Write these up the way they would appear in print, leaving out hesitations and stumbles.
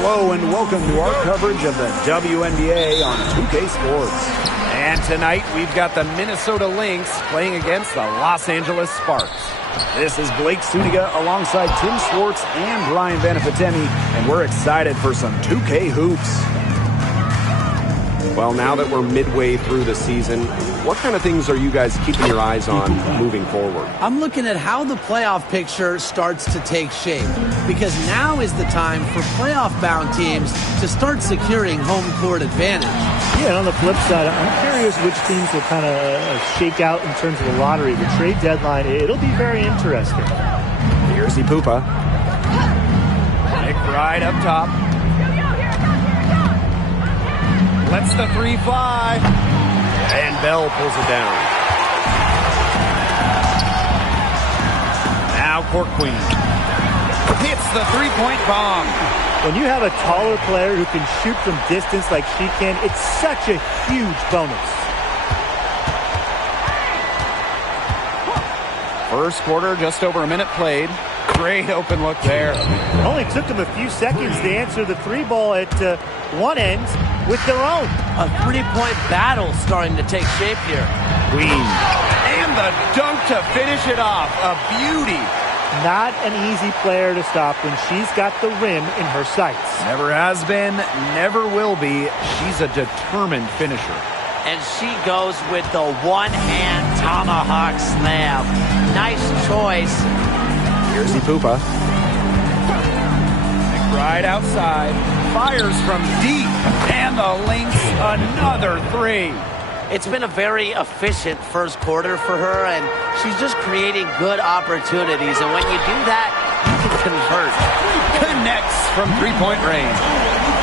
Hello and welcome to our coverage of the WNBA on 2K Sports. And tonight we've got the Minnesota Lynx playing against the Los Angeles Sparks. This is Blake Suniga alongside Tim Swartz and Brian Vanafitemi, and we're excited for some 2K hoops. Well, now that we're midway through the season, what kind of things are you guys keeping your eyes on moving forward? I'm looking at how the playoff picture starts to take shape, because now is the time for playoff-bound teams to start securing home court advantage. Yeah, and on the flip side, I'm curious which teams will kind of shake out in terms of the lottery. The trade deadline, it'll be very interesting. Here's Ipupa. McBride up top. Lets the three fly. And Bell pulls it down. Now Court Queen hits the three-point bomb. When you have a taller player who can shoot from distance like she can, it's such a huge bonus. First quarter, just over a minute played. Great open look there. It only took them a few seconds to answer the three ball at one end with their own. A three-point battle starting to take shape here. Queen. And the dunk to finish it off. A beauty. Not an easy player to stop when she's got the rim in her sights. Never has been, never will be. She's a determined finisher. And she goes with the one-hand tomahawk slam. Nice choice. Here's Ipupa. McBride outside. Fires from deep. And the Lynx, another three. It's been a very efficient first quarter for her, and she's just creating good opportunities. And when you do that, you can convert. Connects from three-point range.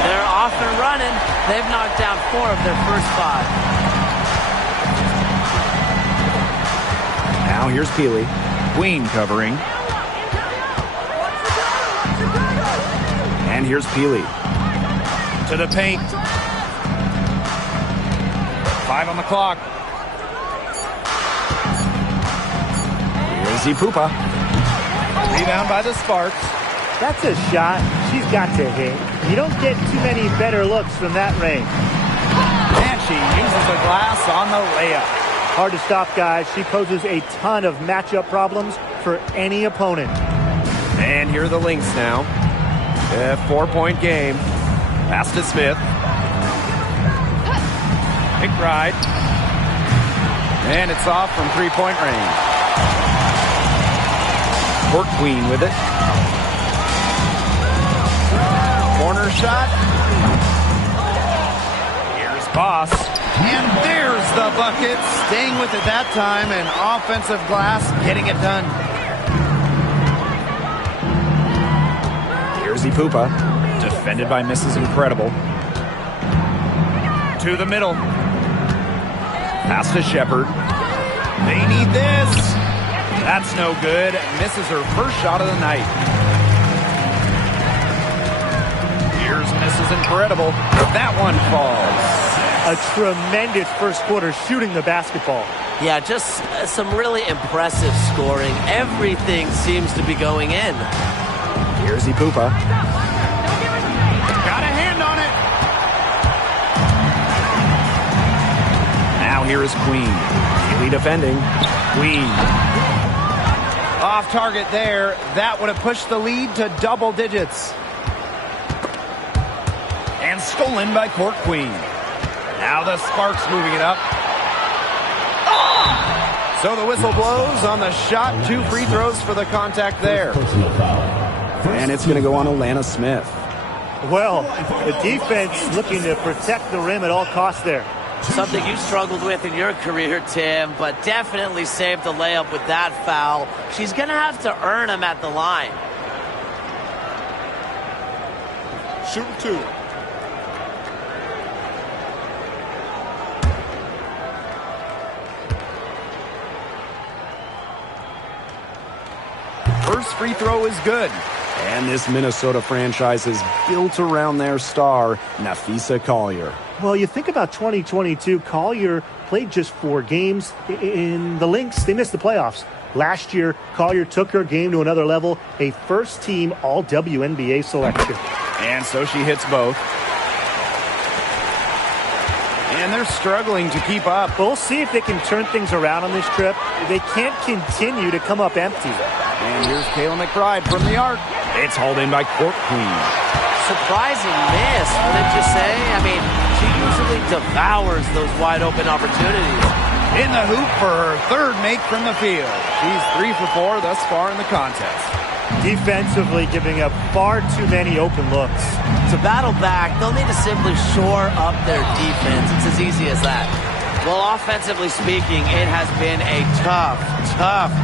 They're off and running. They've knocked down 4 of their first 5. Now here's Peely. Queen covering. And here's Peely. To the paint. 5 on the clock. Here's Ipupa. Rebound by the Sparks. That's a shot she's got to hit. You don't get too many better looks from that range. And she uses the glass on the layup. Hard to stop, guys. She poses a ton of matchup problems for any opponent. And here are the Lynx now. A 4-point game. Pass to Smith. McBride. And it's off from three-point range. Court Queen with it. Corner shot. Here's Boss. And there's the bucket. Staying with it that time. And offensive glass getting it done. Here's Ipupa. Defended by Mrs. Incredible. To the middle. Pass to Shepard. They need this. That's no good. Misses her first shot of the night. Here's Mrs. Incredible. That one falls. A tremendous first quarter shooting the basketball. Yeah, just some really impressive scoring. Everything seems to be going in. Here's Ipupa. Got a hand on it. Now here is Queen. Keely defending. Queen. Off target there. That would have pushed the lead to double digits. And stolen by Court Queen. Now the Sparks moving it up. So the whistle blows on the shot. 2 free throws for the contact there. And it's going to go on Alana Smith. Well, the defense looking to protect the rim at all costs there. Something you struggled with in your career, Tim, but definitely saved the layup with that foul. She's going to have to earn him at the line. Shooting 2. First free throw is good. And this Minnesota franchise is built around their star, Napheesa Collier. Well, you think about 2022, Collier played just 4 games. In the Lynx, they missed the playoffs. Last year, Collier took her game to another level, a first-team All-WNBA selection. And so she hits both. And they're struggling to keep up. We'll see if they can turn things around on this trip. They can't continue to come up empty. And here's Kayla McBride from the arc. It's hauled in by Court Queen. Surprising miss, wouldn't you say? I mean, she usually devours those wide open opportunities. In the hoop for her third make from the field. She's 3 for 4 thus far in the contest. Defensively giving up far too many open looks. To battle back, they'll need to simply shore up their defense. It's as easy as that. Well, offensively speaking, it has been a tough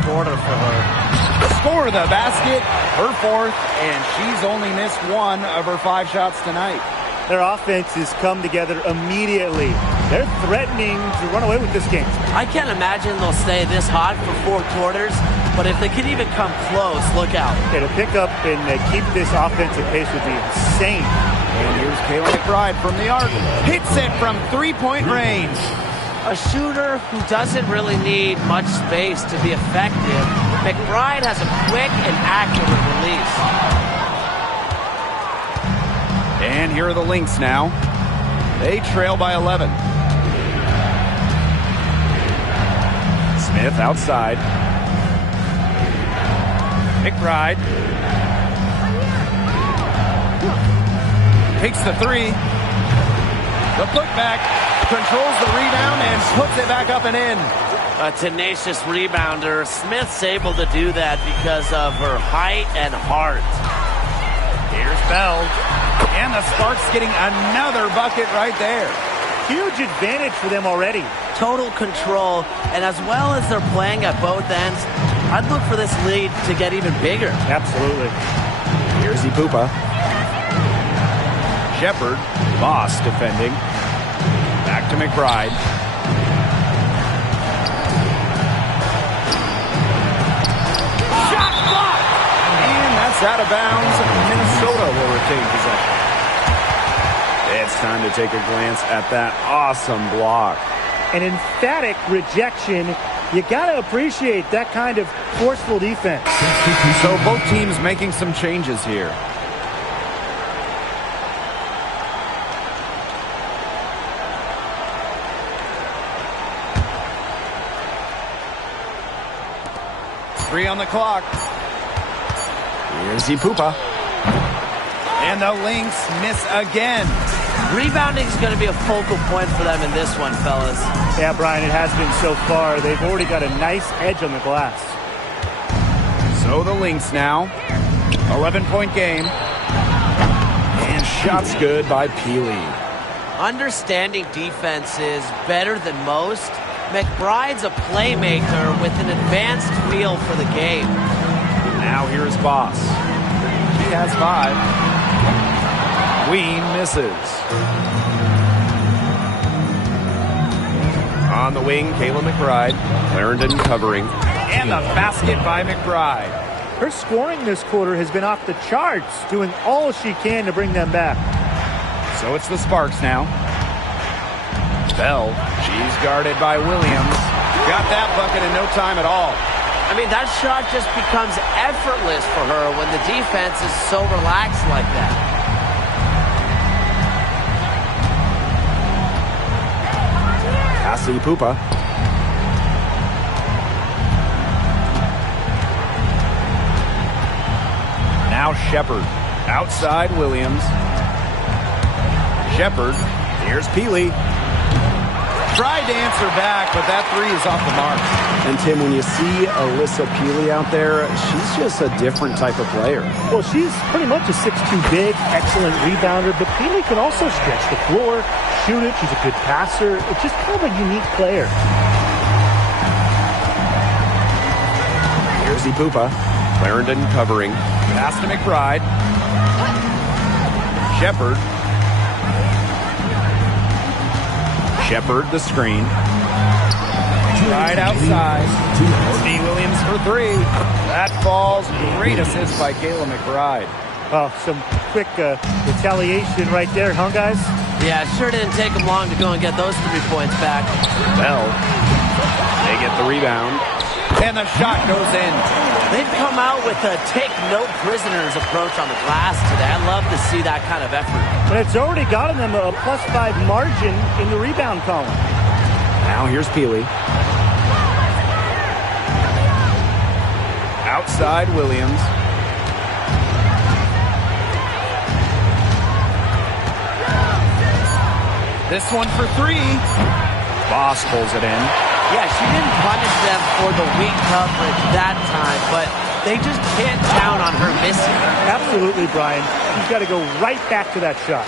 quarter for her. Score the basket, her fourth, and she's only missed 1 of her 5 shots tonight. Their offense has come together immediately. They're threatening to run away with this game. I can't imagine they'll stay this hot for 4 quarters, but if they can even come close, look out. Yeah, to pick up and keep this offensive pace would be insane. And here's Kayla McBride from the arc. Hits it from 3-point range. A shooter who doesn't really need much space to be effective, McBride has a quick and accurate release. And here are the Lynx now. They trail by 11. Smith outside. McBride takes the 3. The putback, controls the rebound and puts it back up and in. A tenacious rebounder. Smith's able to do that because of her height and heart. Here's Bell. And the Sparks getting another bucket right there. Huge advantage for them already. Total control, and as well as they're playing at both ends, I'd look for this lead to get even bigger. Absolutely. Here's Ipupa. Shepard, Moss defending. Back to McBride. Shot blocked! And that's out of bounds. Minnesota will retain possession. It's time to take a glance at that awesome block. An emphatic rejection. You got to appreciate that kind of forceful defense. So both teams making some changes here. Three on the clock. Here's Ipupa. And the Lynx miss again. Rebounding is going to be a focal point for them in this one, fellas. Yeah, Brian, it has been so far. They've already got a nice edge on the glass. So the Lynx now. 11-point game. And shots good by Peely. Understanding defenses better than most, McBride's a playmaker with an advanced feel for the game. Now here's Boss. She has 5. Queen misses. On the wing, Kayla McBride. Clarendon covering. And the basket by McBride. Her scoring this quarter has been off the charts, doing all she can to bring them back. So it's the Sparks now. Bell, she's guarded by Williams. Got that bucket in no time at all. I mean, that shot just becomes effortless for her when the defense is so relaxed like that. Pass to Ipupa. Now Shepard. Outside Williams. Shepard. Here's Peely. Tried to answer back, but that 3 is off the mark. And Tim, when you see Alyssa Peely out there, she's just a different type of player. Well, she's pretty much a 6'2" big, excellent rebounder, but Peely can also stretch the floor, shoot it. She's a good passer. It's just kind of a unique player. Here's Ipupa. Clarendon covering. Pass to McBride. Shepard. Shepard the screen. Right outside. Courtney Williams for 3. That falls. Great assist by Kayla McBride. Oh, some quick retaliation right there, huh, guys? Yeah, it sure didn't take them long to go and get those 3 points back. Bell. They get the rebound. And the shot goes in. They've come out with a take-no-prisoners approach on the glass today. I love to see that kind of effort. And it's already gotten them a +5 margin in the rebound column. Now here's Peely. Outside Williams. This one for three. Boss pulls it in. Yeah, she didn't punish them for the weak coverage that time, but they just can't count on her missing. Absolutely, Brian. She's got to go right back to that shot.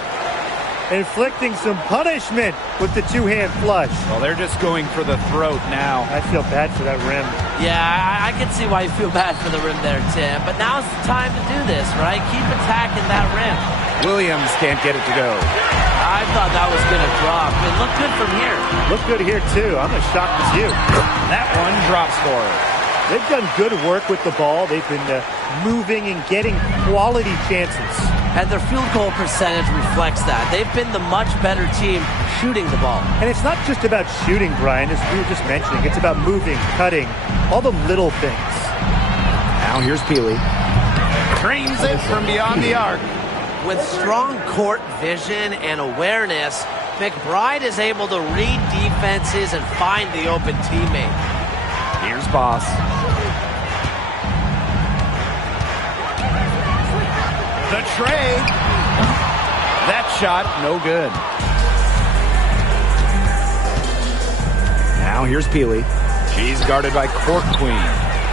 Inflicting some punishment with the two-hand flush. Well, they're just going for the throat now. I feel bad for that rim. Yeah, I can see why you feel bad for the rim there, Tim. But now's the time to do this, right? Keep attacking that rim. Williams can't get it to go. I thought that was going to drop. It looked good from here. Looked good here, too. I'm as shocked as you. That one drops for her. They've done good work with the ball. They've been moving and getting quality chances. And their field goal percentage reflects that. They've been the much better team shooting the ball. And it's not just about shooting, Brian, as we were just mentioning. It's about moving, cutting, all the little things. Now here's Peely. Dreams it from beyond the arc. With strong court vision and awareness, McBride is able to read defenses and find the open teammate. Here's Boss. The tray. That shot, no good. Now here's Peely. She's guarded by Court Queen.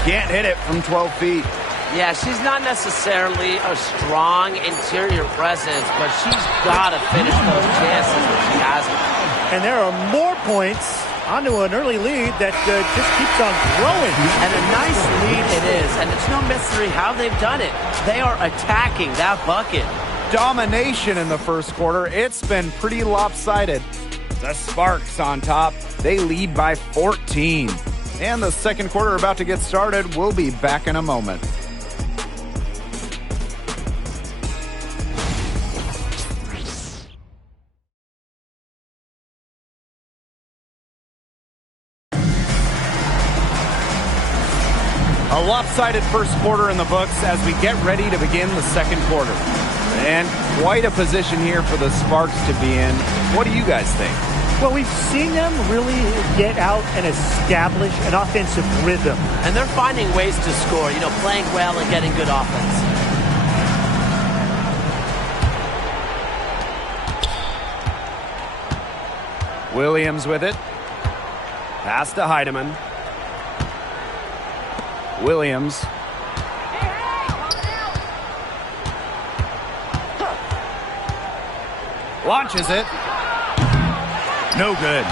Can't hit it from 12 feet. Yeah, she's not necessarily a strong interior presence, but she's got to finish those chances when she has them. And there are more points onto an early lead that just keeps on growing. And a nice lead it is, and it's no mystery how they've done it. They are attacking that bucket. Domination in the first quarter. It's been pretty lopsided. The Sparks on top. They lead by 14. And the second quarter about to get started. We'll be back in a moment. A lopsided first quarter in the books as we get ready to begin the second quarter. And quite a position here for the Sparks to be in. What do you guys think? Well, we've seen them really get out and establish an offensive rhythm. And they're finding ways to score, playing well and getting good offense. Williams with it. Pass to Heidemann. Williams. Launches it. No good.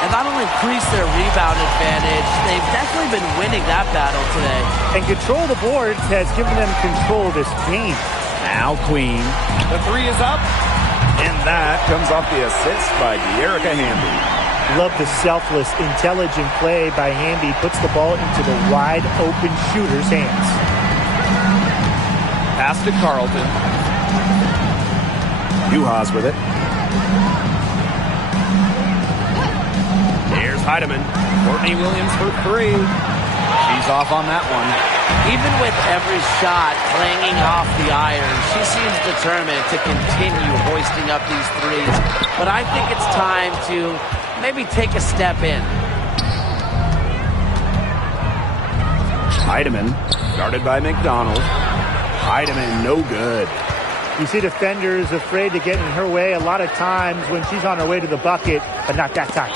And that'll increase their rebound advantage. They've definitely been winning that battle today. And control of the boards has given them control of this game. Now Queen. The three is up. And that comes off the assist by De'Erica Hamby. Love the selfless, intelligent play by Hamby. Puts the ball into the wide-open shooter's hands. Pass to Carlton. Juhas with it. Here's Heidemann. Courtney Williams for three. She's off on that one. Even with every shot clanging off the iron, she seems determined to continue hoisting up these threes. But I think it's time to maybe take a step in. Heidemann, guarded by McDonald. Heidemann, no good. You see defenders afraid to get in her way a lot of times when she's on her way to the bucket, but not that time.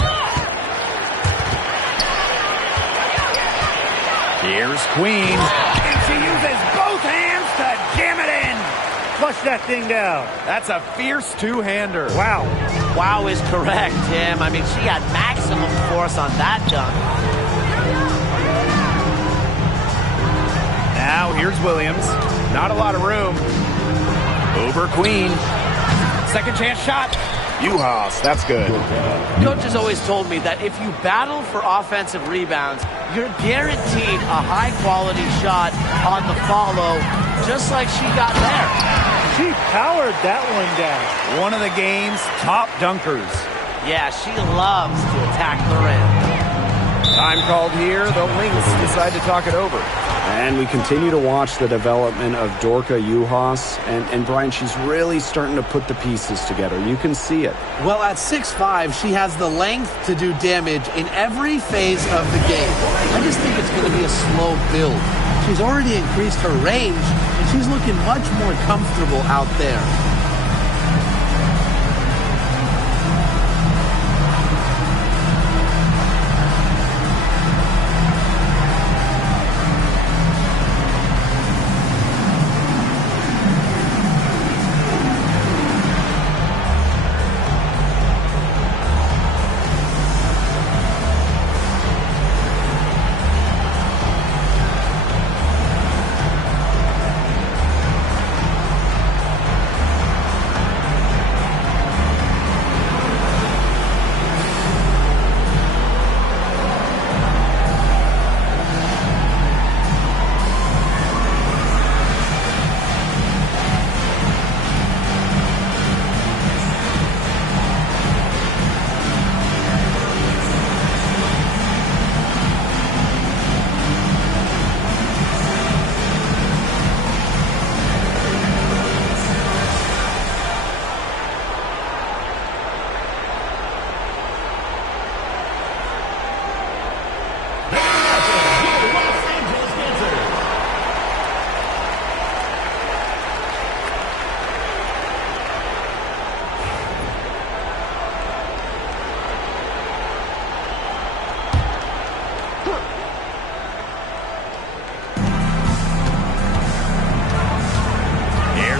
Here's Queen. And she uses both hands to jam it in. Flush that thing down. That's a fierce two-hander. Wow. Wow is correct, Tim. I mean, she had maximum force on that dunk. Now here's Williams. Not a lot of room. Over Queen. Second chance shot. Juhas, that's good. Coach has always told me that if you battle for offensive rebounds, you're guaranteed a high-quality shot on the follow, just like she got there. She powered that one down. One of the game's top dunkers. Yeah, she loves to attack the rim. Time called here. The Lynx decide to talk it over. And we continue to watch the development of Dorka Juhas. And Brian, she's really starting to put the pieces together. You can see it. Well, at 6'5", she has the length to do damage in every phase of the game. I just think it's going to be a slow build. She's already increased her range, and she's looking much more comfortable out there.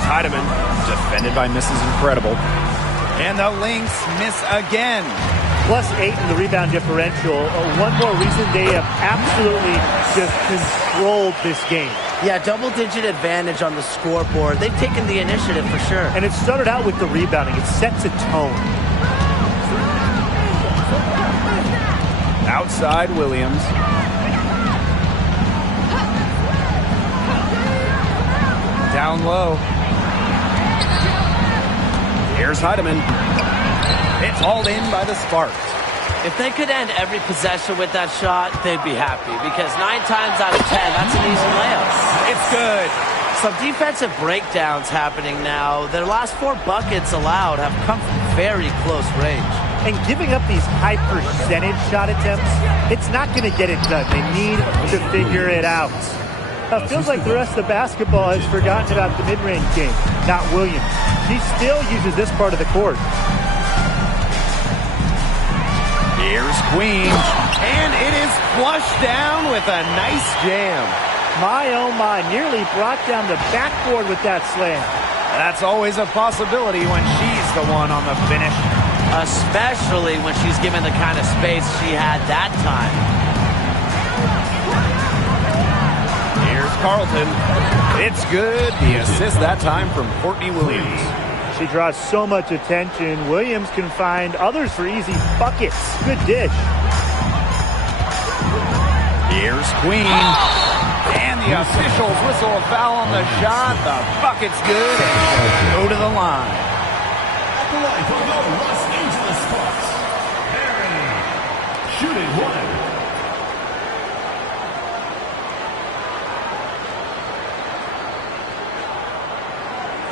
Heidemann, defended by Mrs. Incredible. And the Lynx miss again. +8 in the rebound differential. One more reason they have absolutely just controlled this game. Yeah, double-digit advantage on the scoreboard. They've taken the initiative for sure. And it started out with the rebounding. It sets a tone. Outside Williams. Down low. Here's Heidemann. It's hauled in by the Sparks. If they could end every possession with that shot, they'd be happy. Because 9 times out of 10, that's an easy layup. It's good. Some defensive breakdowns happening now. Their last 4 buckets allowed have come from very close range. And giving up these high percentage shot attempts, it's not going to get it done. They need to figure it out. It feels like the rest of the basketball has forgotten about the mid-range game. Not Williams. He still uses this part of the court. Here's Queen. And it is flushed down with a nice jam. My, oh my, nearly brought down the backboard with that slam. That's always a possibility when she's the one on the finish. Especially when she's given the kind of space she had that time. Carlton. It's good. The assist that time from Courtney Williams. She draws so much attention. Williams can find others for easy buckets. Good dish. Here's Queen. And the officials whistle a foul on the shot. The bucket's good. And go to the line. At the line for the Los Angeles Sparks, Barry, shooting 1.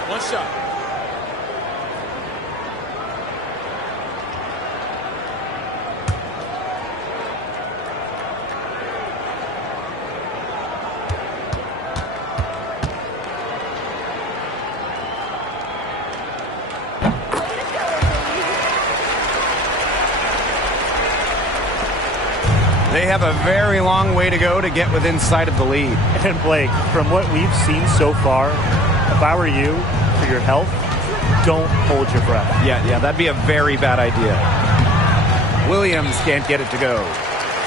One shot. They have a very long way to go to get within sight of the lead. And Blake, from what we've seen so far, if I were you, for your health, don't hold your breath. Yeah, that'd be a very bad idea. Williams can't get it to go.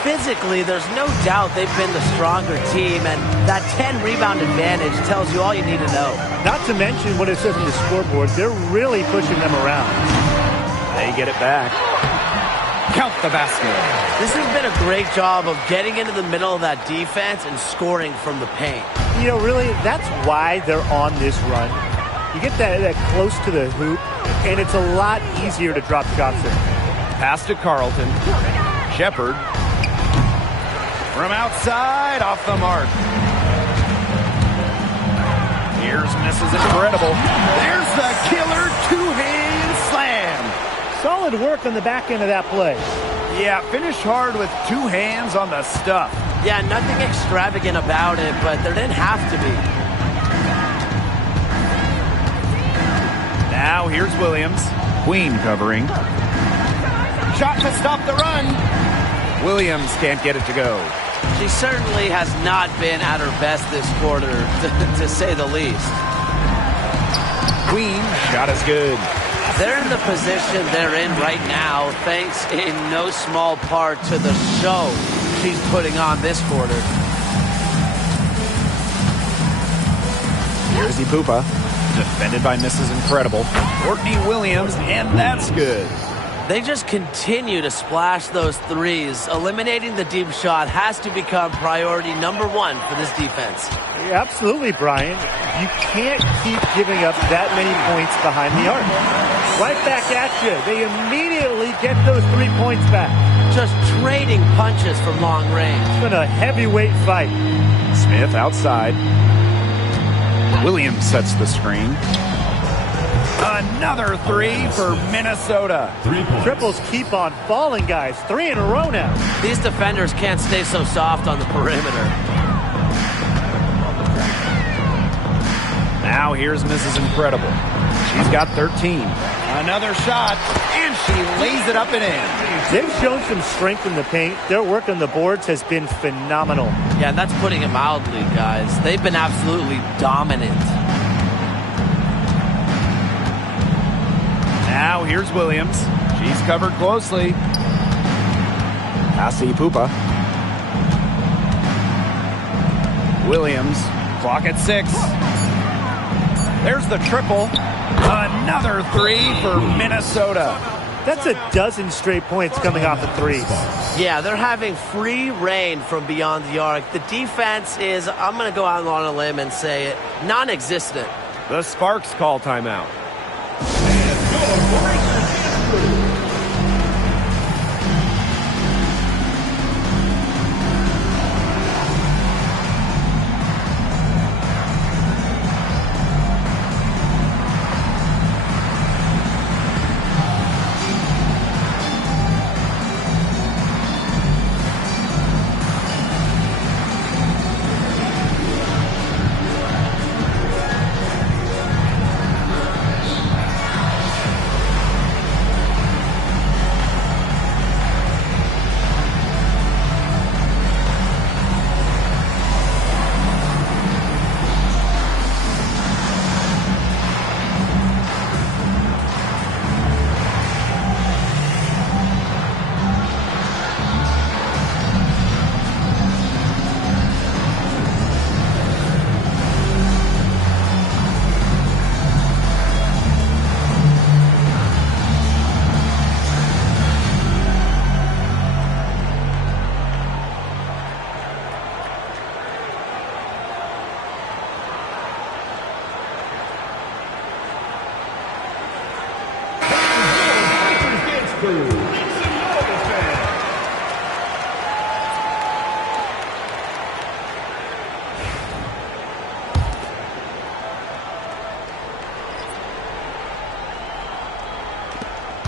Physically, there's no doubt they've been the stronger team, and that 10 rebound advantage tells you all you need to know. Not to mention what it says on the scoreboard, they're really pushing them around. They get it back. Count the basket. This has been a great job of getting into the middle of that defense and scoring from the paint. You know, really, that's why they're on this run. You get that close to the hoop, and it's a lot easier to drop shots there. Pass to Carlton. Shepard. From outside, off the mark. Here's Mrs. Incredible. There's the killer two-hand slam. Solid work on the back end of that play. Yeah, finish hard with two hands on the stuff. Yeah, nothing extravagant about it, but there didn't have to be. Now here's Williams. Queen covering. Shot to stop the run. Williams can't get it to go. She certainly has not been at her best this quarter, to say the least. Queen, shot is good. They're in the position they're in right now, thanks in no small part to the show she's putting on this quarter. Here's Ipupa, defended by Mrs. Incredible. Courtney Williams, and that's good. They just continue to splash those threes. Eliminating the deep shot has to become priority number one for this defense. Yeah, absolutely, Brian. You can't keep giving up that many points behind the arc. Right back at you. They immediately get those 3 points back. Just trading punches from long range. It's been a heavyweight fight. Smith outside. Williams sets the screen. Another three for Minnesota. 3 points. Triples keep on falling, guys. 3 in a row now. These defenders can't stay so soft on the perimeter. Now here's Mrs. Incredible. She's got 13. Another shot, and she lays it up and in. They've shown some strength in the paint. Their work on the boards has been phenomenal. Yeah, that's putting it mildly, guys. They've been absolutely dominant. Now here's Williams. She's covered closely. Pass to Ipupa. Williams, clock at 6. There's the triple. Another three for Minnesota. That's a dozen straight points coming off the threes. Yeah, they're having free reign from beyond the arc. The defense is, I'm going to go out on a limb and say it, non-existent. The Sparks call timeout.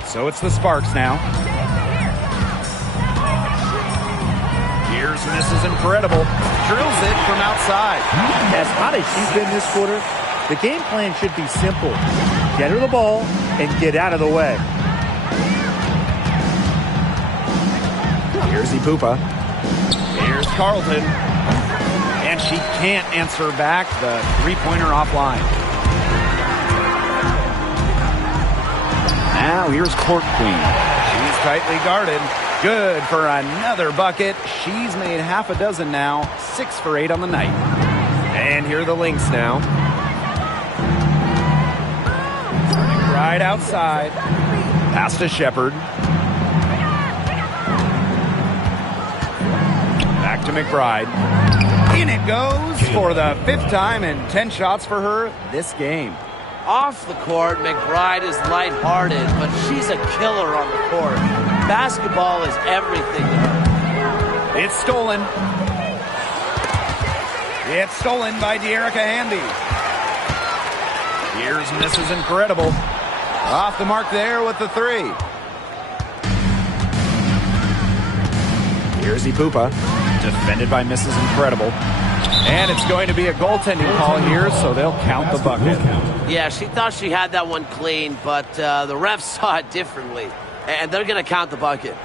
So it's the Sparks now. Here's Mrs. Incredible. Drills it from outside. As hot as she's been this quarter, the game plan should be simple. Get her the ball and get out of the way. Here's Ipupa. Here's Carlton. And she can't answer back the three-pointer offline. Now here's Court Queen. She's tightly guarded. Good for another bucket. She's made half a dozen now. 6 for 8 on the night. And here are the Lynx now. Right outside. Pass to Shepard. Back to McBride. In it goes for the 5th time and 10 shots for her this game. Off the court, McBride is lighthearted, but she's a killer on the court. Basketball is everything to her. It's stolen. It's stolen by De'Erica Handy. Here's Mrs. Incredible. Off the mark there with the three. Here's Ipupa. Defended by Mrs. Incredible. And it's going to be a goaltending call here, so they'll count the bucket. Yeah, she thought she had that one clean, but the refs saw it differently. And they're going to count the bucket.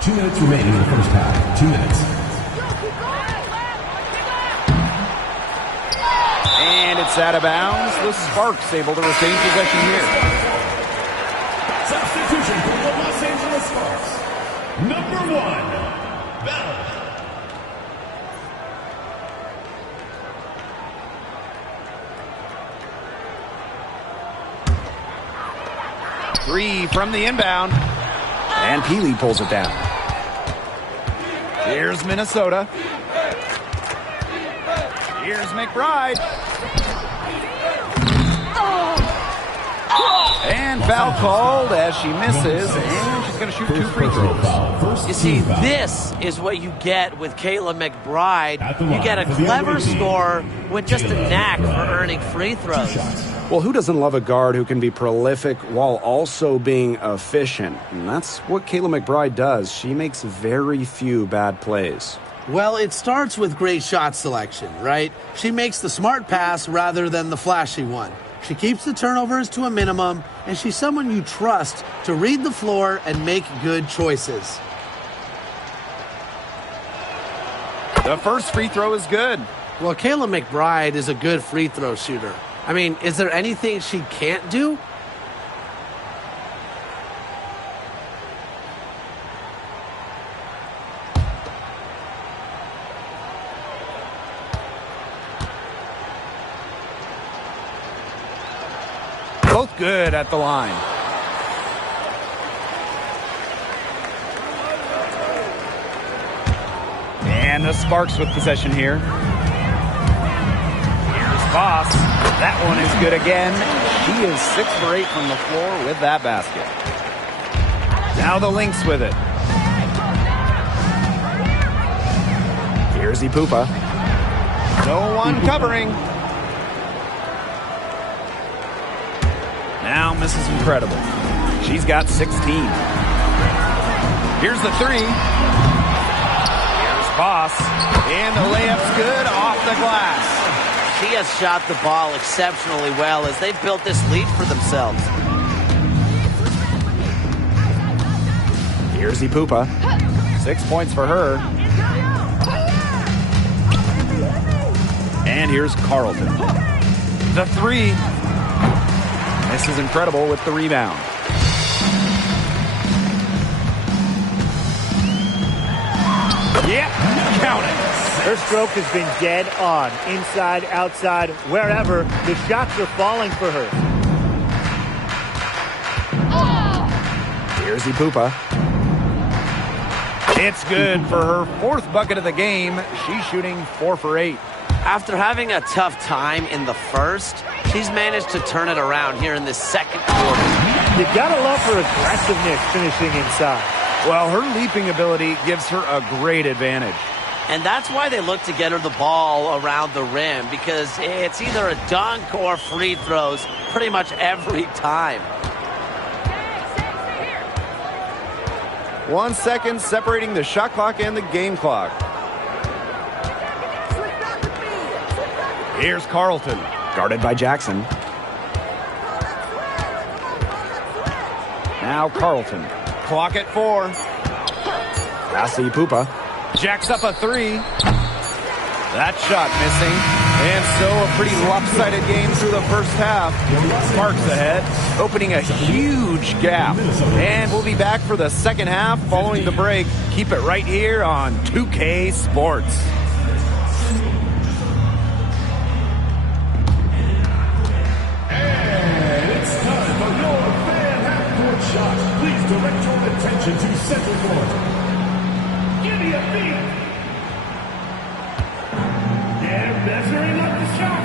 Two minutes remaining in the first half. 2 minutes. And it's out of bounds. The Sparks able to retain possession here. Substitution for the Los Angeles Sparks. Number 1, Bell. Three from the inbound. And Peely pulls it down. Here's Minnesota. Here's McBride. And foul called as she misses, and she's going to shoot 2 free throws. You see, this is what you get with Kayla McBride. You get a clever scorer with just a knack for earning free throws. Well, who doesn't love a guard who can be prolific while also being efficient? And that's what Kayla McBride does. She makes very few bad plays. Well, it starts with great shot selection, right? She makes the smart pass rather than the flashy one. She keeps the turnovers to a minimum, and she's someone you trust to read the floor and make good choices. The first free throw is good. Well, Kayla McBride is a good free throw shooter. I mean, is there anything she can't do? Both good at the line. And the Sparks with possession here. Here's Voss. That one is good again. She is 6 for 8 from the floor with that basket. Now the Lynx with it. Here's Ipupa. No one covering. Now Mrs. Incredible. She's got 16. Here's the three. Here's Voss. And the layup's good off the glass. She has shot the ball exceptionally well as they've built this lead for themselves. Here's Ipupa. 6 points for her. And here's Carlton. The three. This is Incredible with the rebound. Yeah, count it. Her stroke has been dead on. Inside, outside, wherever. The shots are falling for her. Here's Ipupa. It's good for her 4th bucket of the game. She's shooting 4 for 8. After having a tough time in the first, she's managed to turn it around here in the second quarter. You gotta love her aggressiveness finishing inside. Well, her leaping ability gives her a great advantage. And that's why they look to get her the ball around the rim, because it's either a dunk or free throws pretty much every time. 1 second separating the shot clock and the game clock. Here's Carlton. Guarded by Jackson. Now Carlton. Clock at 4. Pass to Ipupa. Jacks up a 3. That shot missing. And so a pretty lopsided game through the first half. Sparks ahead, opening a huge gap. And we'll be back for the second half following the break. Keep it right here on 2K Sports. Please direct your attention to center court. Give me a beat. They're measuring up the shot.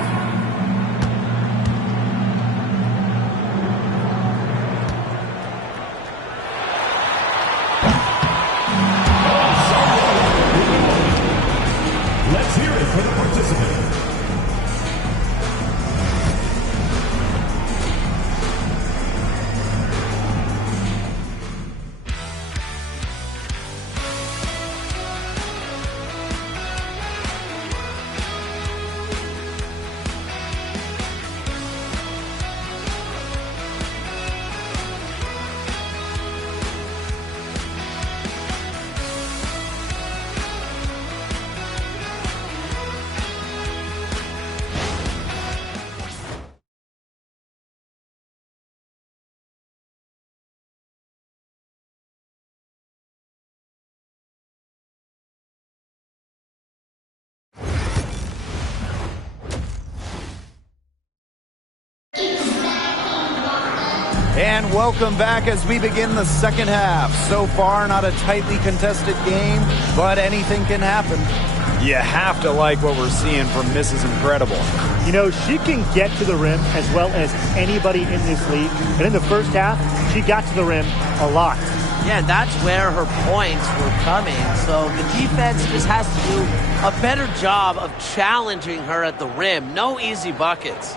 And welcome back as we begin the second half. So far, not a tightly contested game, but anything can happen. You have to like what we're seeing from Mrs. Incredible. You know, she can get to the rim as well as anybody in this league. And in the first half, she got to the rim a lot. Yeah, and that's where her points were coming. So the defense just has to do a better job of challenging her at the rim. No easy buckets.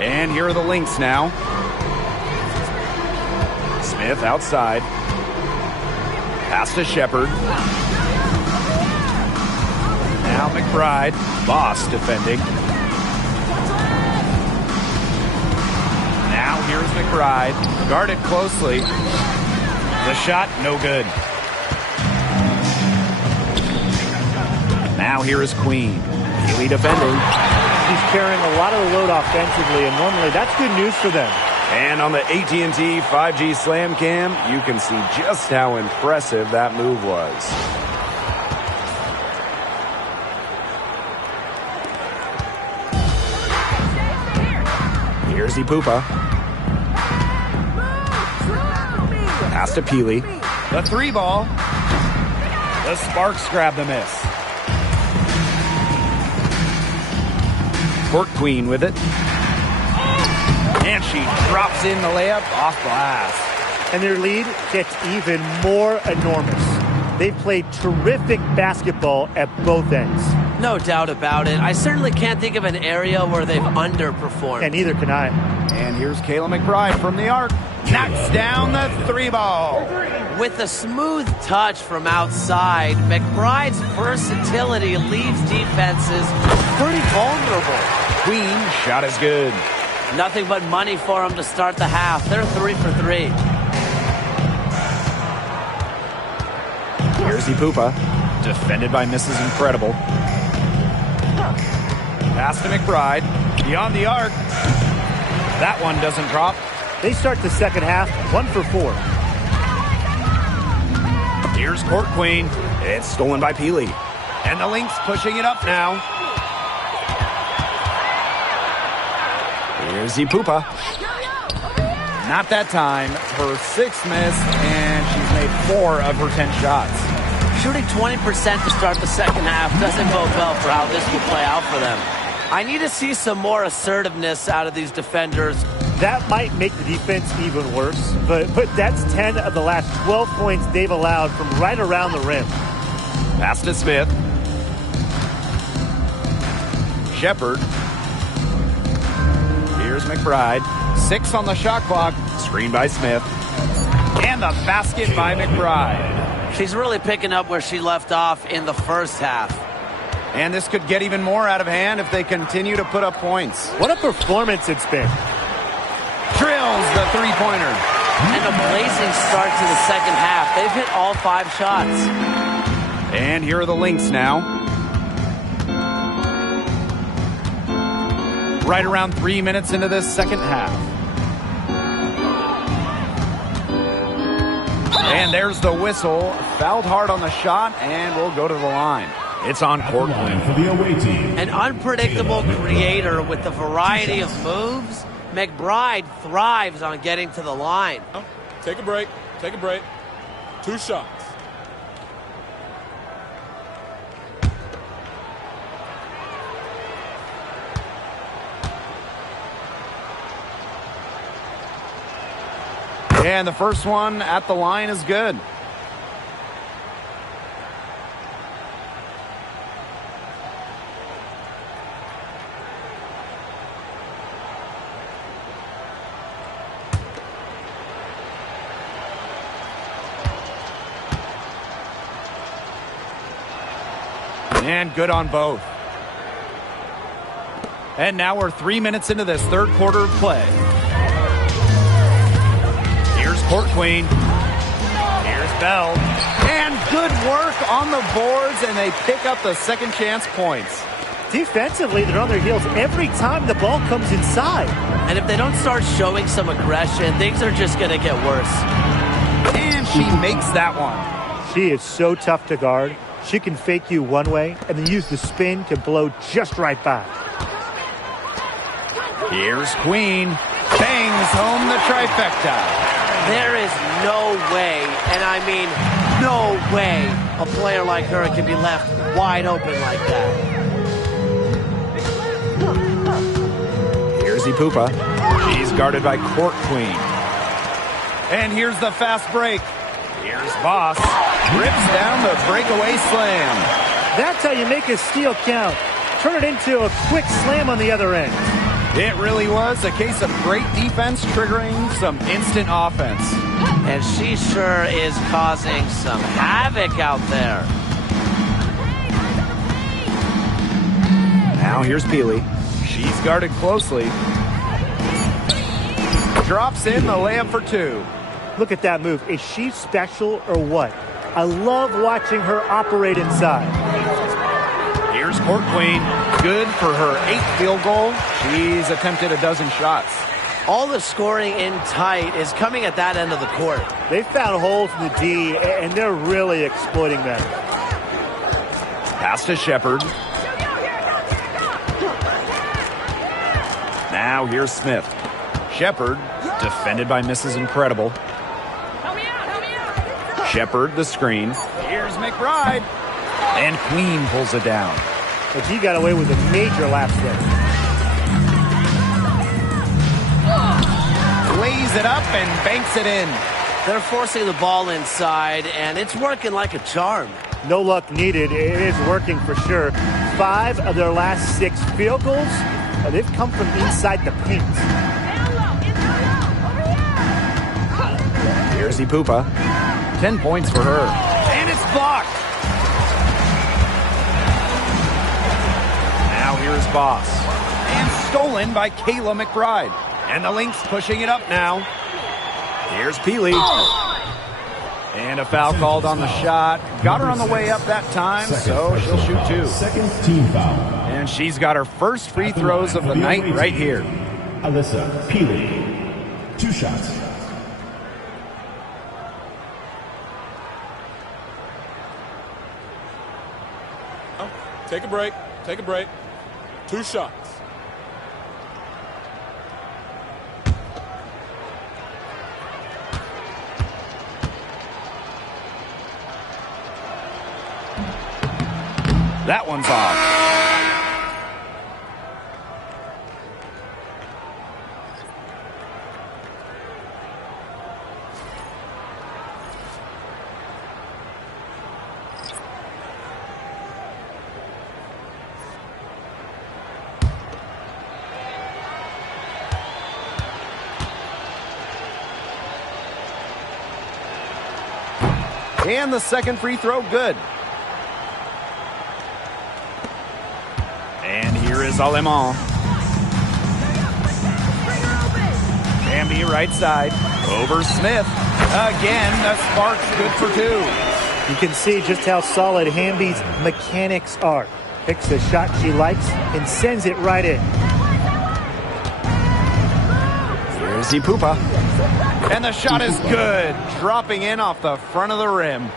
And here are the Lynx now. Smith outside. Pass to Shepard. Now McBride. Boss defending. Now here's McBride. Guarded closely. The shot, no good. Now here is Queen. Healy defending. She's carrying a lot of the load offensively, and normally that's good news for them. And on the AT&T 5G Slam Cam, you can see just how impressive that move was. Here's Ipupa. Pass to Peely. The three ball. The Sparks grab the miss. Court Queen with it. And she drops in the layup off glass. And their lead gets even more enormous. They've played terrific basketball at both ends. No doubt about it. I certainly can't think of an area where they've underperformed. And neither can I. And here's Kayla McBride from the arc. Knocks down the three ball. With a smooth touch from outside, McBride's versatility leaves defenses pretty vulnerable. Queen shot is good. Nothing but money for them to start the half. They're 3 for 3. Here's Ipupa. Defended by Mrs. Incredible. Pass to McBride. Beyond the arc. That one doesn't drop. They start the second half 1 for 4. Here's Court Queen. It's stolen by Peely. And the Lynx pushing it up now. Here's Ipupa. Not that time. Her sixth miss, and she's made 4 of her 10 shots. Shooting 20% to start the second half doesn't bode well for how this will play out for them. I need to see some more assertiveness out of these defenders. That might make the defense even worse, but that's 10 of the last 12 points they've allowed from right around the rim. Pass to Smith. Shepard. Here's McBride. 6 on the shot clock. Screen by Smith. And the basket by McBride. She's really picking up where she left off in the first half. And this could get even more out of hand if they continue to put up points. What a performance it's been. Drills the three-pointer. And a blazing start to the second half. They've hit all 5 shots. And here are the Lynx now. Right around 3 minutes into this second half. And there's the whistle. Fouled hard on the shot, and we'll go to the line. It's on Court Queen. For the away team. An unpredictable creator with a variety of moves. McBride thrives on getting to the line. Take a break. Take a break. 2 shots. And the first one at the line is good. And good on both. And now we're 3 minutes into this third quarter of play. Here's Court Queen. Here's Bell. And good work on the boards, and they pick up the second chance points. Defensively, they're on their heels every time the ball comes inside. And if they don't start showing some aggression, things are just going to get worse. And she makes that one. She is so tough to guard. She can fake you one way and then use the spin to blow just right by. Here's Queen. Bangs home the trifecta. There is no way, and I mean no way, a player like her can be left wide open like that. Here's Ipupa. She's guarded by Court Queen. And here's the fast break. Here's Boss. Rips down the breakaway slam. That's how you make a steal count. Turn it into a quick slam on the other end. It really was a case of great defense triggering some instant offense. And she sure is causing some havoc out there. Now here's Peely. She's guarded closely. Drops in the layup for two. Look at that move. Is she special or what? I love watching her operate inside. Here's Court Queen. Good for her 8th field goal. She's attempted a dozen shots. All the scoring in tight is coming at that end of the court. They found holes in the D, and they're really exploiting them. Pass to Shepard. Now here's Smith. Shepard, defended by Mrs. Incredible. Shepard, the screen. Here's McBride. And Queen pulls it down. But he got away with a major lapse there. Lays it up and banks it in. They're forcing the ball inside, and it's working like a charm. No luck needed. It is working for sure. 5 of their last 6 field goals, they've come from inside the paint. Here's Ipupa. 10 points for her. And it's blocked. Now here's Boss. And stolen by Kayla McBride. And the Lynx pushing it up now. Here's Peely. And a foul called on the shot. Got her on the way up that time, so she'll shoot 2. Second team foul. And she's got her first free throws of the night right here. Alyssa Peely. 2 shots. Take a break. Take a break. 2 shots. That one's off. And the second free throw, good. And here is Alemán. Bambi right side. Over Smith. Again, the Sparks good for 2. You can see just how solid Hamby's mechanics are. Picks the shot she likes and sends it right in. Here's Ipupa. And the shot is good. Dropping in off the front of the rim.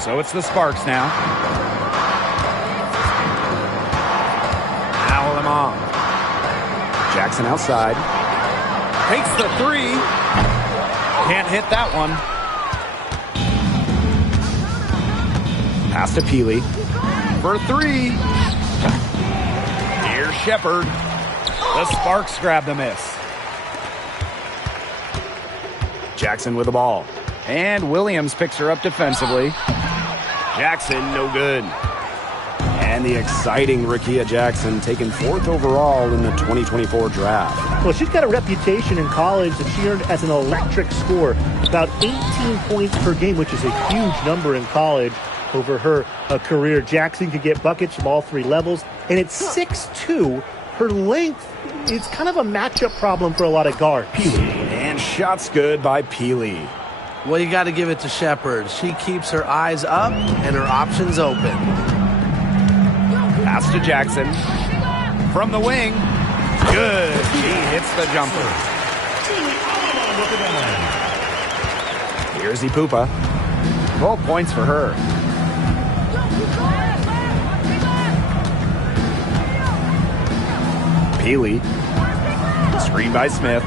So it's the Sparks now. Now Alemán. Jackson outside. Takes the 3. Can't hit that one. Pass to Peely. For 3. Here's Shepard. The Sparks grab the miss. Jackson with the ball. And Williams picks her up defensively. Jackson, no good. And the exciting Rickea Jackson taken 4th overall in the 2024 draft. Well, she's got a reputation in college that she earned as an electric scorer. About 18 points per game, which is a huge number in college over her career. Jackson could get buckets from all 3 levels. And at 6'2", her length is kind of a matchup problem for a lot of guards. And shots good by Peely. Well, you got to give it to Shepard. She keeps her eyes up and her options open. Pass to Jackson. From the wing. Good. She hits the jumper. Here's Ipupa. 12 points for her. Peely. Screen by Smith.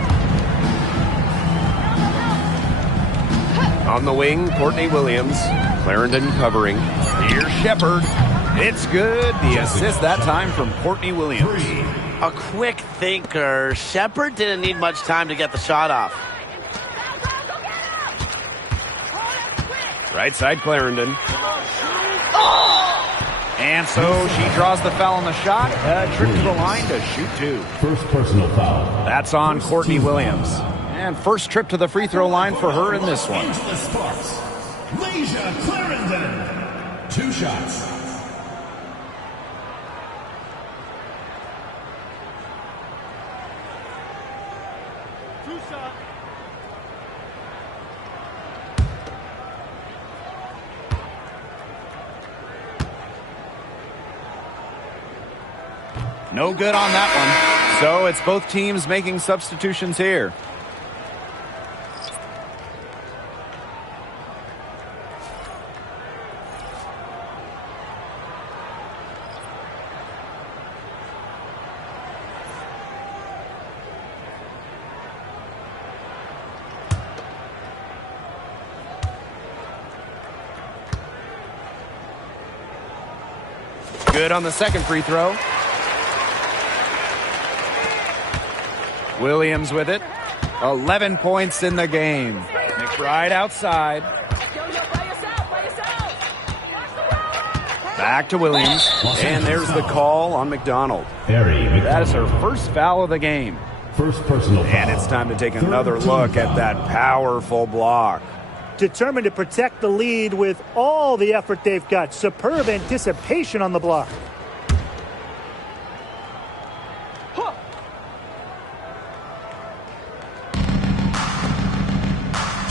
On the wing, Courtney Williams. Clarendon covering. Here's Shepard. It's good. The assist that time from Courtney Williams. A quick thinker. Shepard didn't need much time to get the shot off. Right side, Clarendon. And so she draws the foul on the shot. A trip to the line to shoot two. First personal foul. That's on Courtney Williams. And first trip to the free throw line for her in this one. Angeles Sparks. Leisha Clarendon. 2 shots. No good on that one. So it's both teams making substitutions here. Good on the second free throw. Williams with it. 11 points in the game. McBride outside. Back to Williams. And there's the call on McDonald. That is her first foul of the game. First personal foul. And it's time to take another look at that powerful block. Determined to protect the lead with all the effort they've got. Superb anticipation on the block.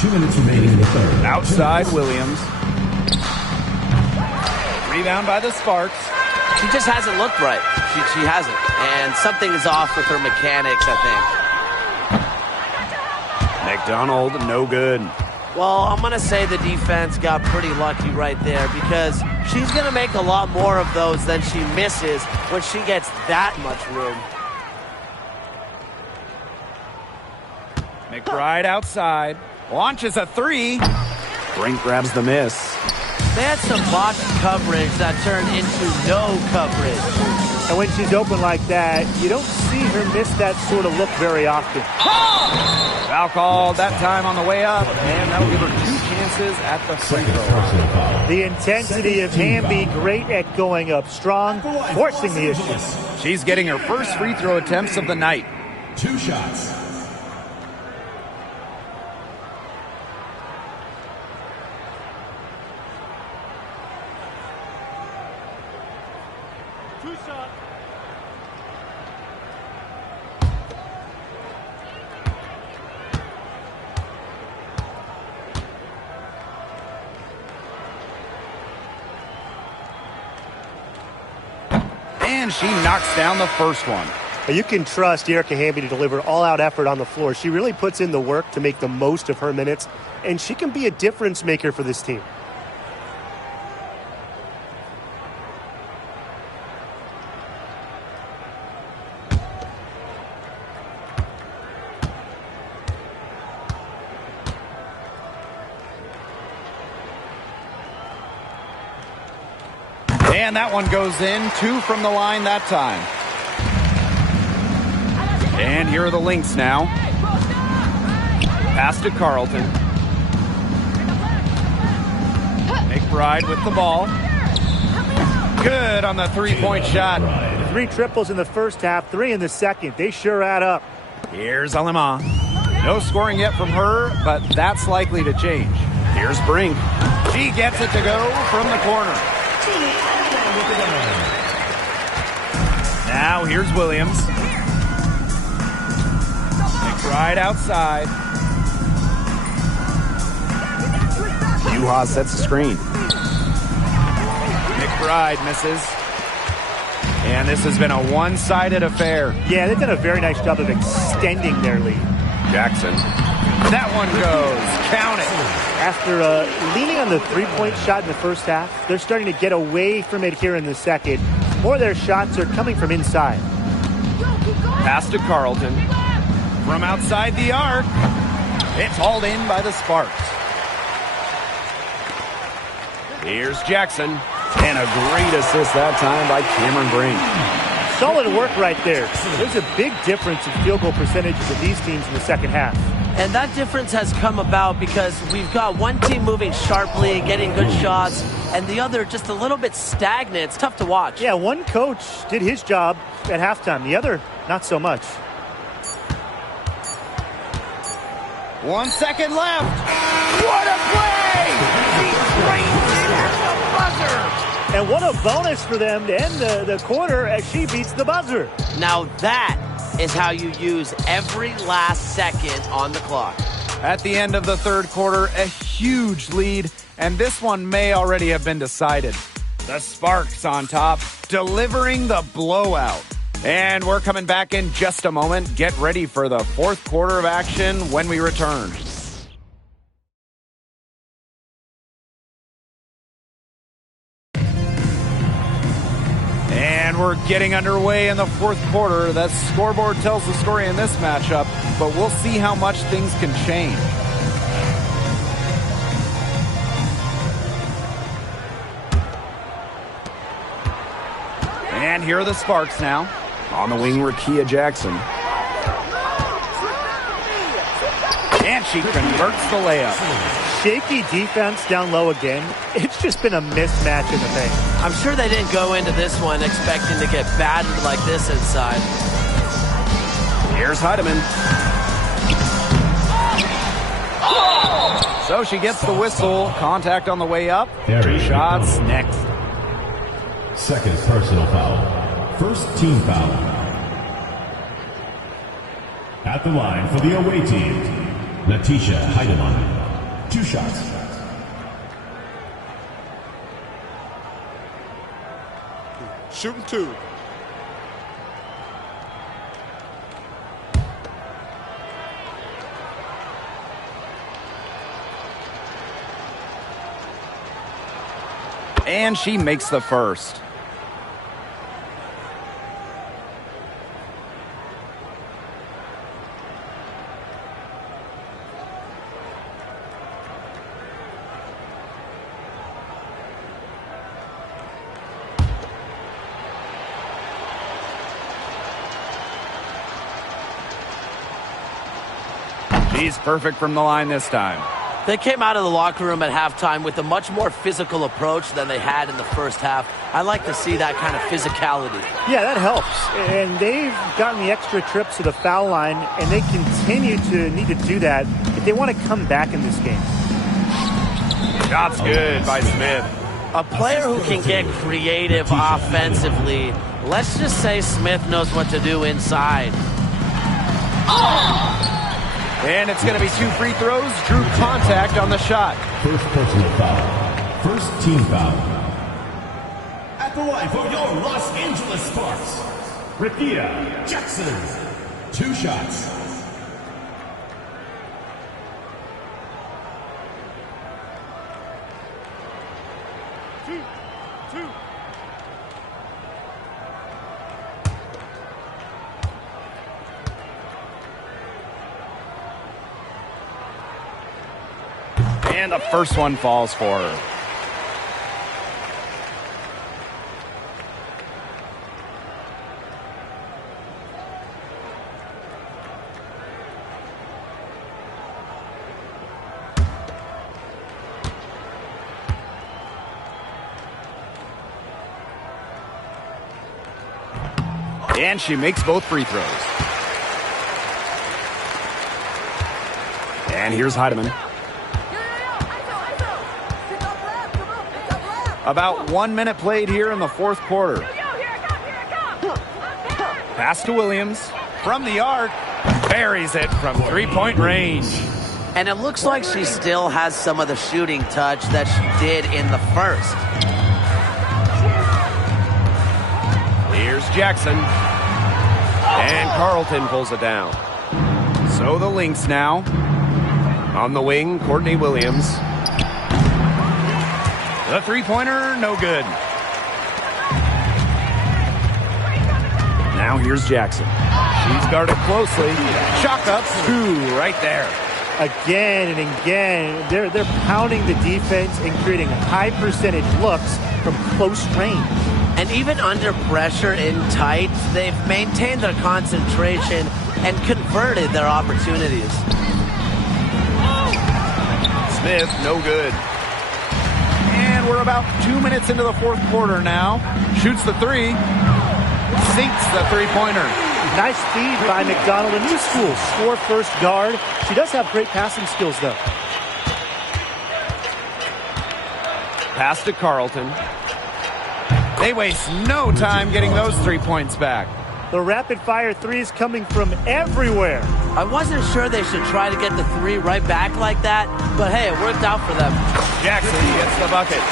Minutes remaining in the third. Outside Williams. Rebound by the Sparks. She just hasn't looked right. She hasn't. And something is off with her mechanics, I think. McDonald, no good. Well, I'm going to say the defense got pretty lucky right there because she's going to make a lot more of those than she misses when she gets that much room. McBride outside. Launches a three. Brink grabs the miss. They had some botched coverage that turned into no coverage. And when she's open like that, you don't see her miss that sort of look very often. Foul called that time on the way up, and that'll give her 2 chances at the free throw line. The intensity of Hamby, great at going up strong, forcing the issue. She's getting her first free throw attempts of the night. 2 shots. And she knocks down the first one. You can trust Erica Hamby to deliver all-out effort on the floor. She really puts in the work to make the most of her minutes, and she can be a difference maker for this team. And that one goes in. 2 from the line that time. And here are the Lynx now. Pass to Carlton. McBride with the ball. Good on the three-point shot. 3 triples in the first half, 3 in the second. They sure add up. Here's Alema. No scoring yet from her, but that's likely to change. Here's Brink. She gets it to go from the corner. Now here's Williams. McBride outside. Juha sets the screen. McBride misses. And this has been a one-sided affair. Yeah, they've done a very nice job of extending their lead. Jackson That one goes. Count it. After leaning on the three-point shot in the first half, they're starting to get away from it here in the second. More of their shots are coming from inside. Pass to Carlton. From outside the arc. It's hauled in by the Sparks. Here's Jackson. And a great assist that time by Cameron Brink. Solid work right there. There's a big difference in field goal percentages of these teams in the second half. And that difference has come about because we've got one team moving sharply, getting good shots, and the other just a little bit stagnant. It's tough to watch. Yeah, one coach did his job at halftime. The other, not so much. 1 second left. What a play! He drains it at the buzzer. And what a bonus for them to end the quarter as she beats the buzzer. Now that is how you use every last second on the clock. At the end of the third quarter, a huge lead, and this one may already have been decided. The Sparks on top, delivering the blowout. And we're coming back in just a moment. Get ready for the fourth quarter of action when we return. And we're getting underway in the fourth quarter. The scoreboard tells the story in this matchup, but we'll see how much things can change. And here are the Sparks now. On the wing, Rakia Jackson. And she converts the layup. Shaky defense down low again. It's just been a mismatch in the paint. I'm sure they didn't go into this one expecting to get battered like this inside. Here's Heidemann. So she gets the whistle. Contact on the way up. 3 shots next. Second personal foul. First team foul. At the line for the away team, Letitia Heidemann. 2 shots. Shooting 2. And she makes the first. She's perfect from the line this time. They came out of the locker room at halftime with a much more physical approach than they had in the first half. I like to see that kind of physicality. Yeah, that helps. And they've gotten the extra trips to the foul line, and they continue to need to do that if they want to come back in this game. Shot's good by Smith. A player who can get creative offensively. Let's just say Smith knows what to do inside. And it's going to be 2 free throws. Drew contact on the shot. First personal foul. First team foul. At the line for your Los Angeles Sparks, Rakia Jackson. 2 shots. And the first one falls for her. And she makes both free throws. And here's Heidemann. About 1 minute played here in the fourth quarter. Pass to Williams. From the arc. Buries it from 3-point range. And it looks like she still has some of the shooting touch that she did in the first. Here's Jackson. And Carlton pulls it down. So the Lynx now. On the wing, Courtney Williams. The three-pointer, no good. Now here's Jackson. She's guarded closely. Chalk up 2 right there. Again and again, they're pounding the defense and creating high percentage looks from close range. And even under pressure in tight, they've maintained their concentration and converted their opportunities. Smith, no good. And we're about 2 minutes into the fourth quarter now. Shoots the three. Sinks the three-pointer. Nice feed by McDonald. A new school, score first guard. She does have great passing skills, though. Pass to Carlton. They waste no time getting those 3 points back. The rapid-fire threes coming from everywhere. I wasn't sure they should try to get the three right back like that, but hey, it worked out for them. Jackson gets the bucket.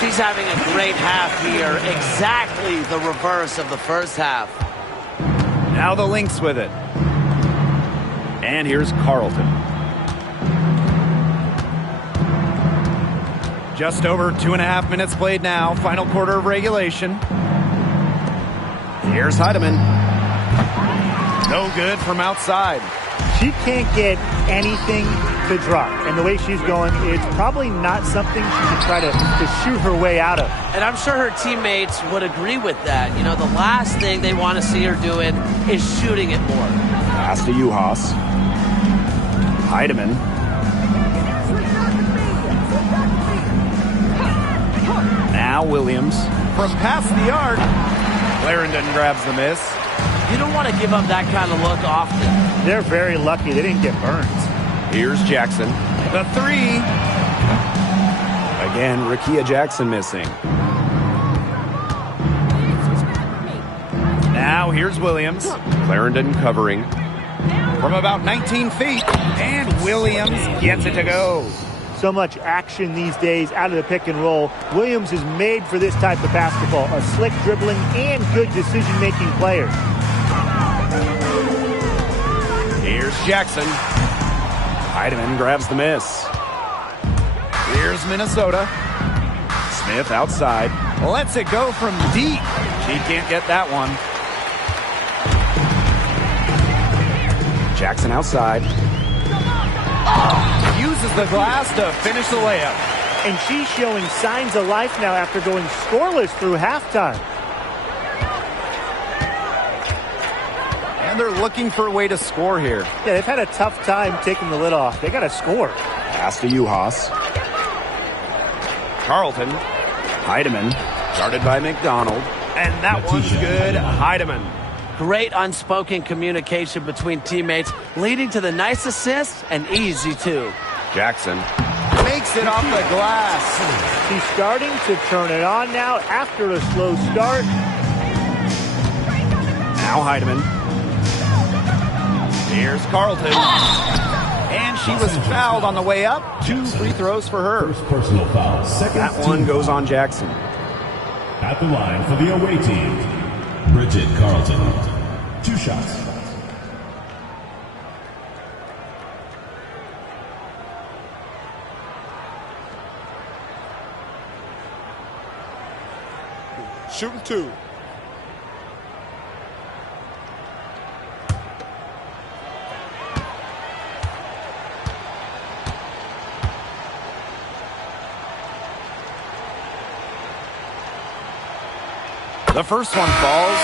She's having a great half here, exactly the reverse of the first half. Now the Lynx with it. And here's Carlton. Just over 2.5 minutes played now. Final quarter of regulation. Here's Heidemann. No good from outside. She can't get anything to drop. And the way she's going, it's probably not something she can try to shoot her way out of. And I'm sure her teammates would agree with that. You know, the last thing they want to see her doing is shooting it more. Pass to Uhas. Heidemann. Now Williams. From past the arc. Clarendon grabs the miss. You don't want to give up that kind of look often. They're very lucky they didn't get burned. Here's Jackson. The three. Again, Rakia Jackson missing. Now here's Williams. Clarendon covering. From about 19 feet. And Williams gets it to go. So much action these days out of the pick and roll. Williams is made for this type of basketball. A slick dribbling and good decision-making player. Here's Jackson. Heidemann grabs the miss. Here's Minnesota. Smith outside. Lets it go from deep. She can't get that one. Jackson outside. Uses the glass to finish the layup. And she's showing signs of life now after going scoreless through halftime. And they're looking for a way to score here. Yeah, they've had a tough time taking the lid off. They got to score. Pass to Uhas. Carlton. Heidemann. Guarded by McDonald. And that one's good. Heidemann. Great unspoken communication between teammates, leading to the nice assist and easy too. Jackson. Makes it off the glass. She's starting to turn it on now after a slow start. Now Heidemann. Here's Carlton. And she was fouled on the way up. 2 free throws for her. First personal foul. Second That one goes on Jackson. At the line for the away team, Bridget Carlton. 2 shots. Shooting 2. The first one falls.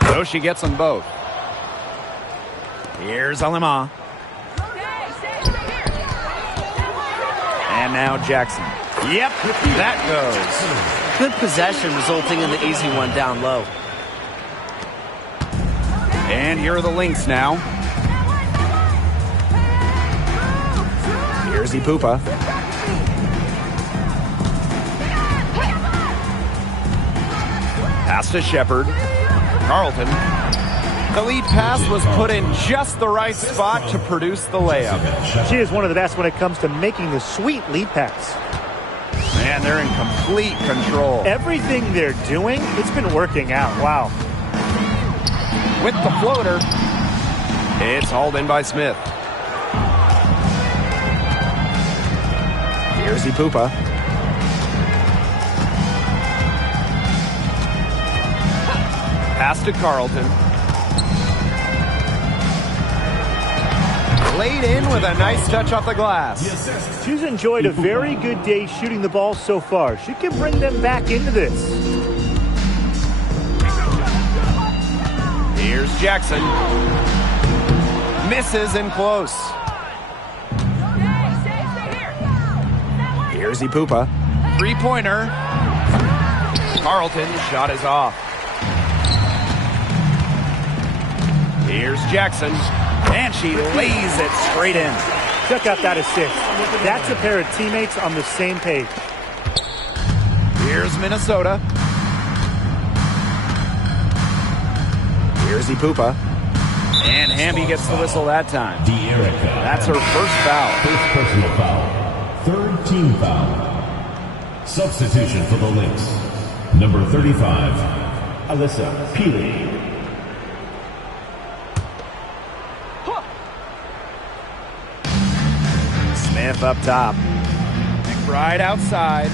So she gets them both. Here's Alima. And now Jackson. Yep, that goes. Good possession resulting in the easy one down low. And here are the Lynx now. Here's Ipupa. Pass to Shepard. Carlton. The lead pass was put in just the right spot to produce the layup. She is one of the best when it comes to making the sweet lead pass. Man, they're in complete control. Everything they're doing, it's been working out. Wow. With the floater, it's hauled in by Smith. Here's Ipupa. Pass to Carlton. Laid in with a nice touch off the glass. She's enjoyed a very good day shooting the ball so far. She can bring them back into this. Here's Jackson. Misses in close. Here's Ipupa. Three-pointer. Carlton, shot is off. Here's Jackson. And she lays it straight in. Check out that assist. That's a pair of teammates on the same page. Here's Minnesota. Here's Ipupa. And Hamby gets the whistle that time. D'Erica. That's her first foul. First personal foul. Third team foul. Substitution for the Lynx. Number 35, Alyssa Peely. Smith up top. McBride outside.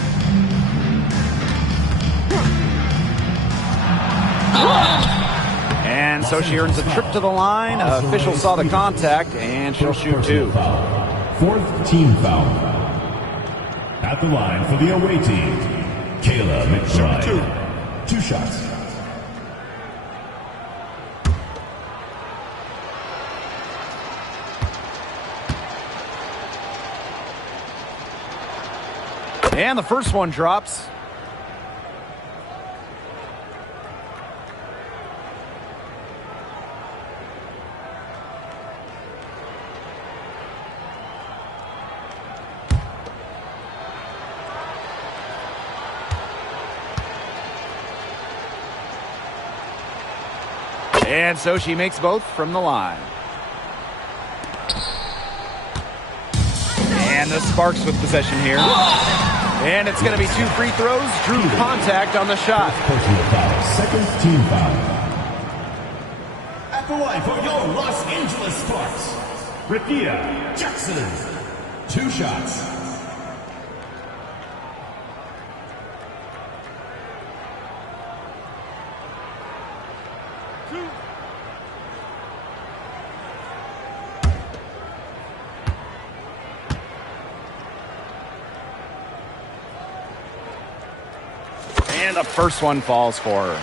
And so she earns a trip to the line. Official saw the contact, and she'll shoot two. Fourth team foul. At the line for the away team, Kayla McBride. Two shots. And the first one drops. And so she makes both from the line. And the Sparks with possession here. And it's going to be two free throws. Drew contact on the shot. Personal foul. Second team foul. At the line for your Los Angeles Sparks, Rikia Jackson. Two shots. And the first one falls for her.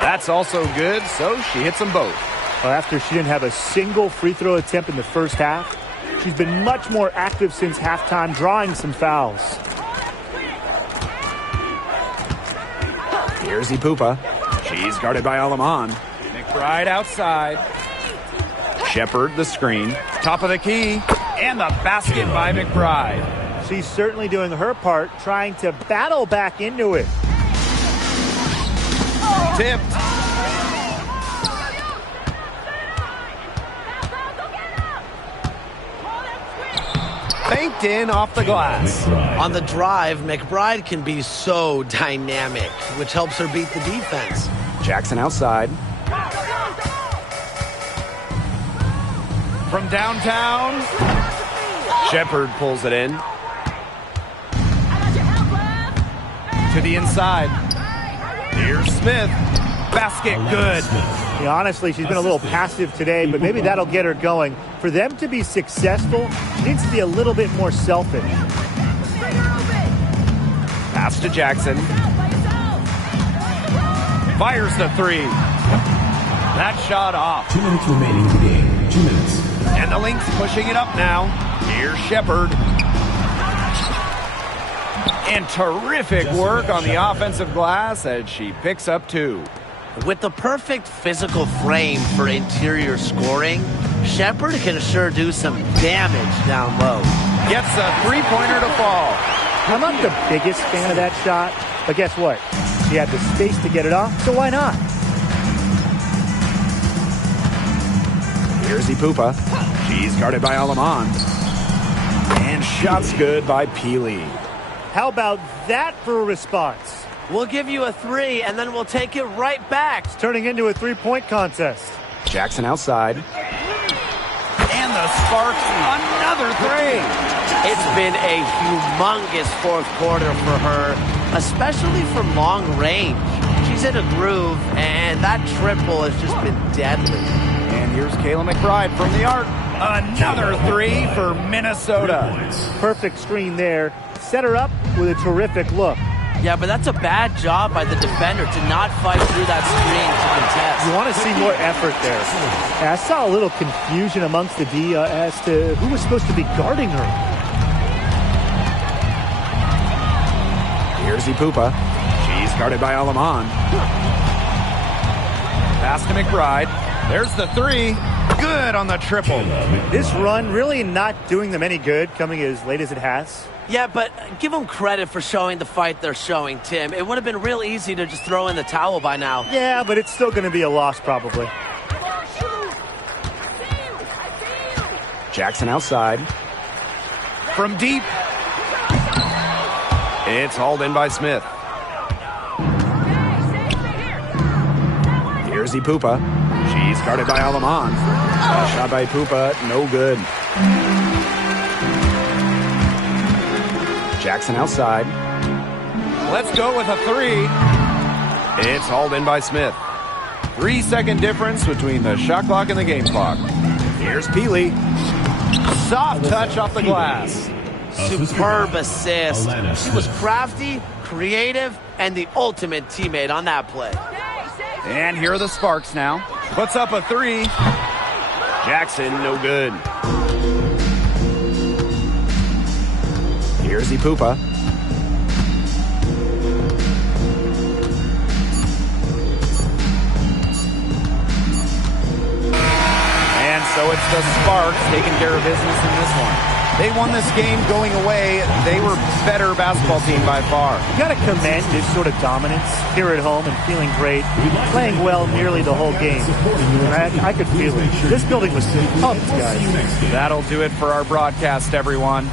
That's also good, so she hits them both. Well, after she didn't have a single free throw attempt in the first half, she's been much more active since halftime, drawing some fouls. Here's Ipupa. She's guarded by Alaman. McBride outside. Shepard the screen. Top of the key. And the basket by McBride. She's certainly doing her part, trying to battle back into it. Tipped. Banked in off the glass. On the drive, McBride can be so dynamic, which helps her beat the defense. Jackson outside. From downtown. Shepard pulls it in. To the inside. Here's Smith. Basket good. Yeah, honestly, she's been a little passive today, but maybe that'll get her going. For them to be successful, she needs to be a little bit more selfish. Pass to Jackson. Fires the three. That shot off. 2 minutes remaining in the game. 2 minutes. And the Lynx pushing it up now. Here's Shepard. And terrific work on the offensive glass as she picks up 2. With the perfect physical frame for interior scoring, Shepherd can sure do some damage down low. Gets a three-pointer to fall. I'm not the biggest fan of that shot, but guess what? She had the space to get it off, so why not? Here's Ipupa. She's guarded by Alaman. And shots good by Peely. How about that for a response? We'll give you a 3, and then we'll take it right back. It's turning into a three-point contest. Jackson outside. And the Sparks, another 3. It's been a humongous fourth quarter for her, especially from long range. She's in a groove, and that triple has just been deadly. And here's Kayla McBride from the arc. Another 3 for Minnesota. Perfect screen there. Set her up with a terrific look. Yeah, but that's a bad job by the defender to not fight through that screen to contest. You want to see more effort there. I saw a little confusion amongst the D as to who was supposed to be guarding her. Here's Ipupa. She's guarded by Alaman. Pass to McBride. There's the 3. Good on the triple. This run really not doing them any good, coming as late as it has. Yeah, but give them credit for showing the fight they're showing, Tim. It would have been real easy to just throw in the towel by now. Yeah, but it's still going to be a loss probably. Jackson outside. From deep. It's hauled in by Smith. Here's Ipupa. She's guarded by Alaman. Shot by Ipupa, no good. Jackson outside. Let's go with a 3. It's hauled in by Smith. 3-second difference between the shot clock and the game clock. Here's Peely. Soft touch off the glass. Superb assist. She was crafty, creative, and the ultimate teammate on that play. And here are the Sparks now. Puts up a 3. Jackson, no good. Here's Ipupa. And so it's the Sparks taking care of business in this one. They won this game going away. They were better basketball team by far. You got to commend this sort of dominance here at home and feeling great, playing well nearly the whole game. And I could feel it. This building was pumped, guys. That'll do it for our broadcast, everyone.